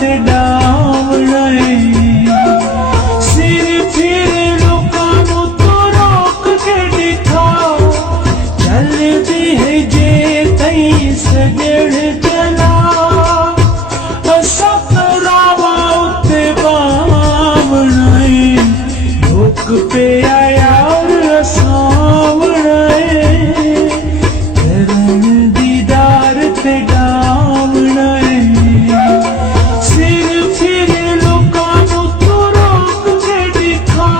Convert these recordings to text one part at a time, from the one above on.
ते डावना सिर फिर लोकां नूं तू रोक के दिखा चलदी है जे तई सजण चला सतरावा उत्ते बावना लोक पे आया सावना करन दीदार ते डावना सिर फिर लोकां नूं तू रोक के दिखा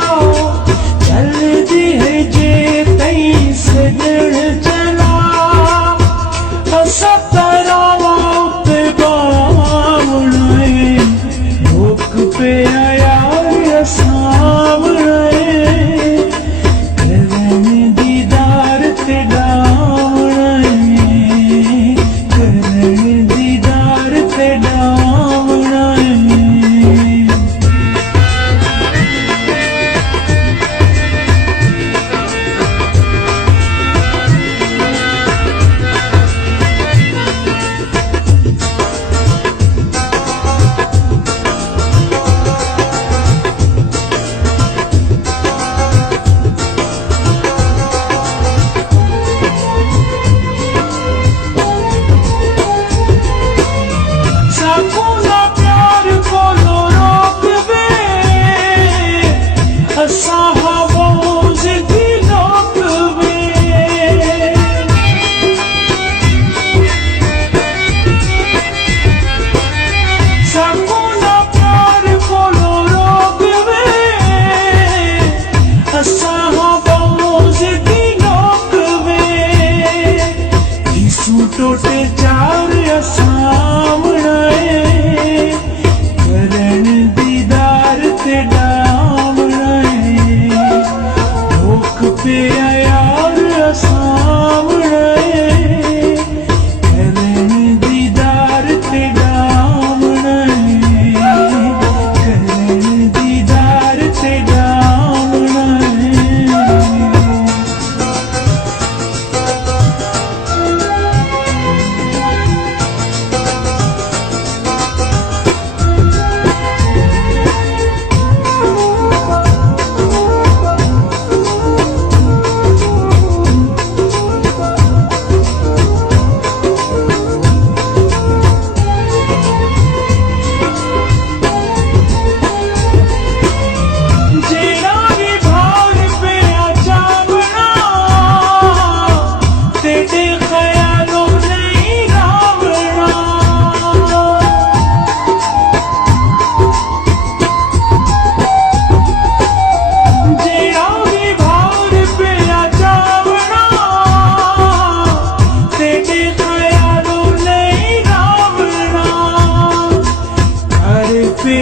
चलदी है जे तई सजण चला सतरावा उत्ते बावना लोक पे आया सावना करन दीदार ते डावना करन दीदार ते डावना टोटे चार सामना करन दीदार ते डावना लोक पे यार सामना करन दीदार ते डावना करन दीदार ते डावना पे